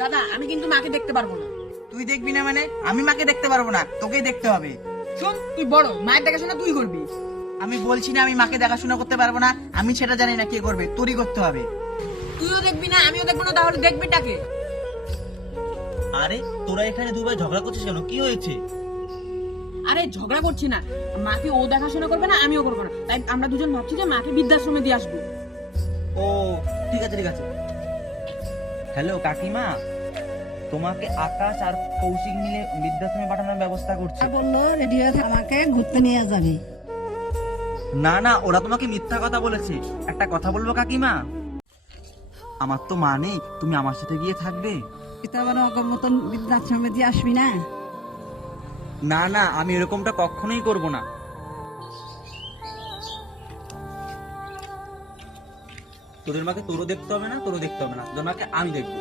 দাদা আমি কিন্তু মাকে দেখতে পারবো না। তুই দেখবি না মানে? আমি মাকে দেখতে পারবো না, তোকেই দেখতে হবে। শোন, তুই বড়, মায়ের দেখাশোনা তুই করবি। আমি বলছি না আমি মাকে দেখাশোনা করতে পারবো না, আমি সেটা জানি না কে করবে, তোরই করতে হবে। তুইও দেখবি না আমিও দেখবো না, তাহলে দেখবি টাকে? আরে তোরা এখানে দুই ভাই ঝগড়া করছিস কেন? কি হয়েছে? আরে ঝগড়া করছি না, মাকে ও দেখাশোনা করবে না আমিও করবো না, তাই আমরা দুজন ভাবছি যে মাকে বৃদ্ধাশ্রমে দিয়ে আসবো। ও ঠিক আছে ঠিক আছে। হ্যালো কাকিমা, তোমাকে আকাশ আর কৌশিক মিলে বৃদ্ধাশ্রমে পাঠানোর ব্যবস্থা করছে। বললো রেডিও আমাকে ঘুরতে নিয়ে যাবে। না না, ওরা তোমাকে মিথ্যা কথা বলেছে। একটা কথা বলবো কাকিমা, আমার তো মা নেই, তুমি আমার সাথে গিয়ে থাকবে। এটা আবার ওকে মতন বৃদ্ধাশ্রমে দিয়ে আসবি না। না না, আমি এরকমটা কখনোই করব না। তোদের মাকে তোরও দেখতে হবে না, তোরও দেখতে হবে না, তোদের মাকে আমি দেখবো।